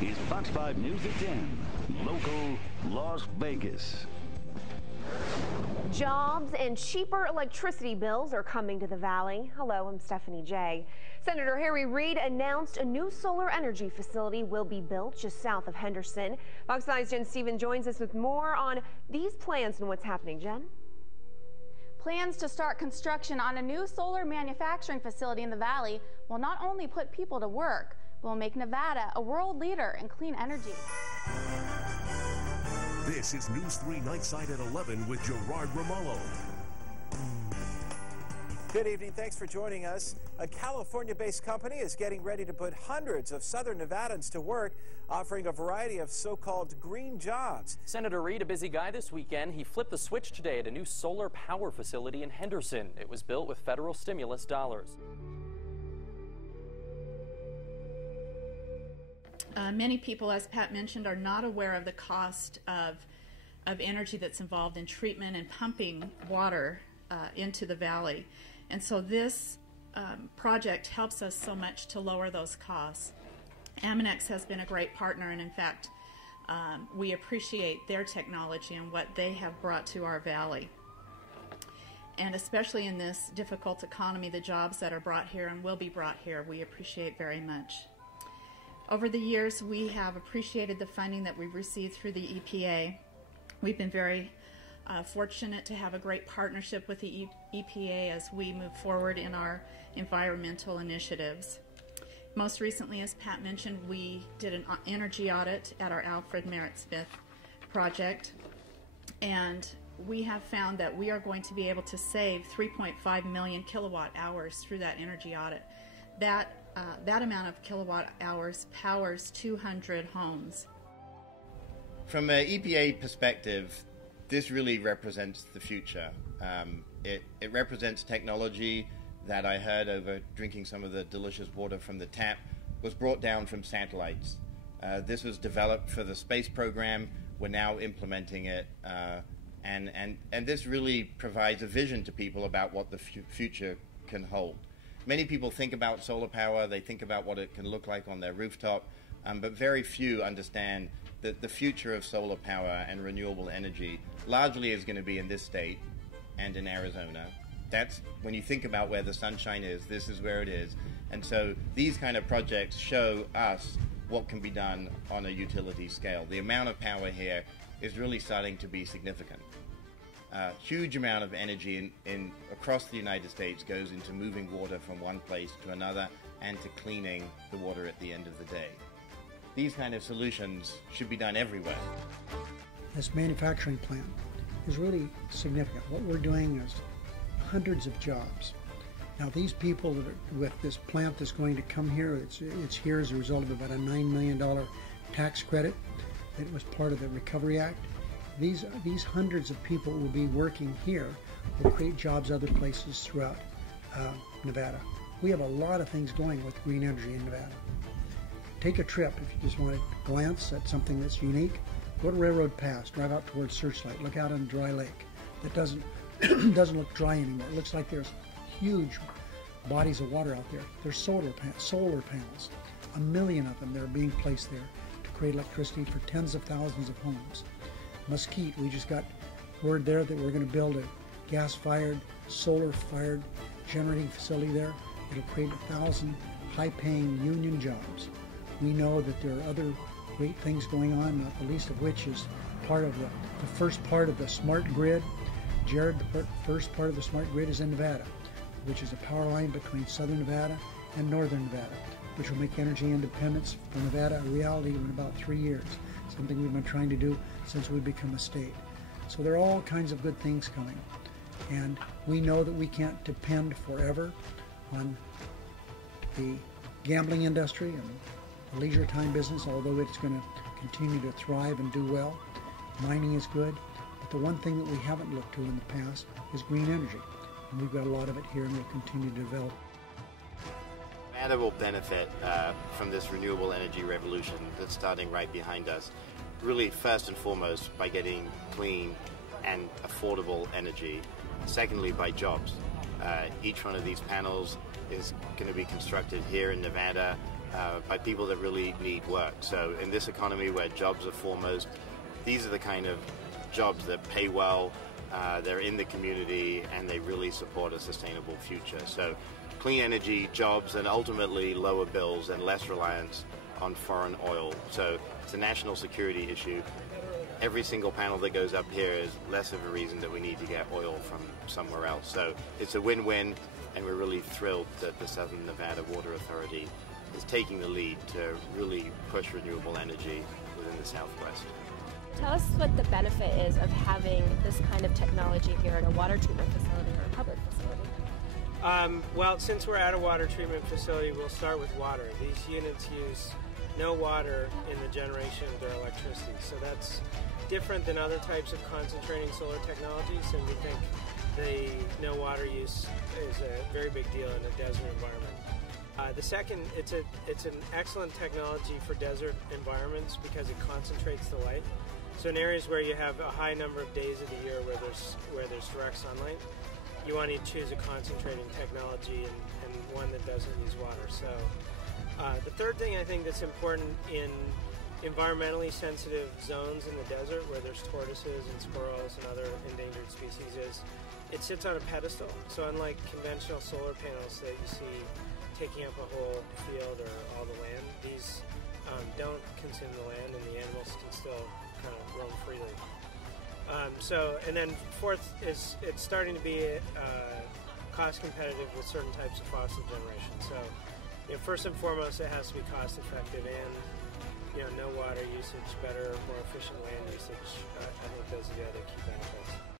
is Fox 5 News at 10, local Las Vegas. Jobs and cheaper electricity bills are coming to the Valley. Hello, I'm Stephanie J. Senator Reid announced a new solar energy facility will be built just south of Henderson. Fox 5's Jen Stephen joins us with more on these plans and what's happening. Jen? Plans to start construction on a new solar manufacturing facility in the Valley will not only put people to work, but will make Nevada a world leader in clean energy. This is News 3 Nightside at 11 with Gerard Ramallo. Good evening. Thanks for joining us. A California-based company is getting ready to put hundreds of southern Nevadans to work, offering a variety of so-called green jobs. Senator Reid, a busy guy this weekend. He flipped the switch today at a new solar power facility in Henderson. It was built with federal stimulus dollars. Many people, as Pat mentioned, are not aware of the cost of energy that's involved in treatment and pumping water into the valley. And so this project helps us so much to lower those costs. Amonix has been a great partner, and in fact, we appreciate their technology and what they have brought to our valley. And especially in this difficult economy, the jobs that are brought here and will be brought here, we appreciate very much. Over the years, we have appreciated the funding that we've received through the EPA. We've been very fortunate to have a great partnership with the EPA as we move forward in our environmental initiatives. Most recently, as Pat mentioned, we did an energy audit at our Alfred Merritt Smith project, and we have found that we are going to be able to save 3.5 million kilowatt hours through that energy audit. That amount of kilowatt hours powers 200 homes. From an EPA perspective, this really represents the future. It represents technology that I heard over drinking some of the delicious water from the tap was brought down from satellites. This was developed for the space program. We're now implementing it, and this really provides a vision to people about what the future can hold. Many people think about solar power, they think about what it can look like on their rooftop, but very few understand that the future of solar power and renewable energy largely is going to be in this state and in Arizona. That's when you think about where the sunshine is, this is where it is. And so these kind of projects show us what can be done on a utility scale. The amount of power here is really starting to be significant. Huge amount of energy across the United States goes into moving water from one place to another and to cleaning the water at the end of the day. These kind of solutions should be done everywhere. This manufacturing plant is really significant. What we're doing is hundreds of jobs. Now these people that are with this plant that's going to come here, it's here as a result of about a $9 million tax credit that was part of the Recovery Act. These hundreds of people will be working here, will create jobs other places throughout Nevada. We have a lot of things going with green energy in Nevada. Take a trip if you just want to glance at something that's unique. Go to Railroad Pass, drive out towards Searchlight, look out on a dry lake. That doesn't look dry anymore. It looks like there's huge bodies of water out there. There's solar panels, 1 million of them that are being placed there to create electricity for tens of thousands of homes. Mesquite, we just got word there that we're going to build a gas-fired, solar-fired generating facility there. It'll create 1,000 high-paying union jobs. We know that there are other great things going on, not the least of which is part of the first part of the smart grid. Jared, the first part of the smart grid is in Nevada, which is a power line between southern Nevada and northern Nevada, which will make energy independence for Nevada a reality in about 3 years, something we've been trying to do since we become a state. So there are all kinds of good things coming, and we know that we can't depend forever on the gambling industry and the leisure time business, although it's going to continue to thrive and do well. Mining is good, but the one thing that we haven't looked to in the past is green energy, and we've got a lot of it here and we'll continue to develop. Nevada will benefit from this renewable energy revolution that's starting right behind us, really first and foremost by getting clean and affordable energy, secondly by jobs. Each one of these panels is going to be constructed here in Nevada by people that really need work. So in this economy where jobs are foremost, these are the kind of jobs that pay well, they're in the community, and they really support a sustainable future. So clean energy, jobs, and ultimately lower bills and less reliance on foreign oil. So it's a national security issue. Every single panel that goes up here is less of a reason that we need to get oil from somewhere else. So it's a win-win, and we're really thrilled that the Southern Nevada Water Authority is taking the lead to really push renewable energy within the Southwest. Tell us what the benefit is of having this kind of technology here at a water treatment facility or a public facility. Well, since we're at a water treatment facility, we'll start with water. These units use no water in the generation of their electricity. So that's different than other types of concentrating solar technologies, and we think the no water use is a very big deal in a desert environment. The second, it's an excellent technology for desert environments because it concentrates the light. So in areas where you have a high number of days of the year where there's direct sunlight, you want to choose a concentrating technology and one that doesn't use water. So the third thing I think that's important in environmentally sensitive zones in the desert where there's tortoises and squirrels and other endangered species is it sits on a pedestal. So unlike conventional solar panels that you see taking up a whole field or all the land, these don't consume the land, and the animals can still kind of roam freely. And then fourth is it's starting to be cost competitive with certain types of fossil generation. So, first and foremost, it has to be cost effective, and no water usage, better, more efficient land usage. I think those are the other key benefits.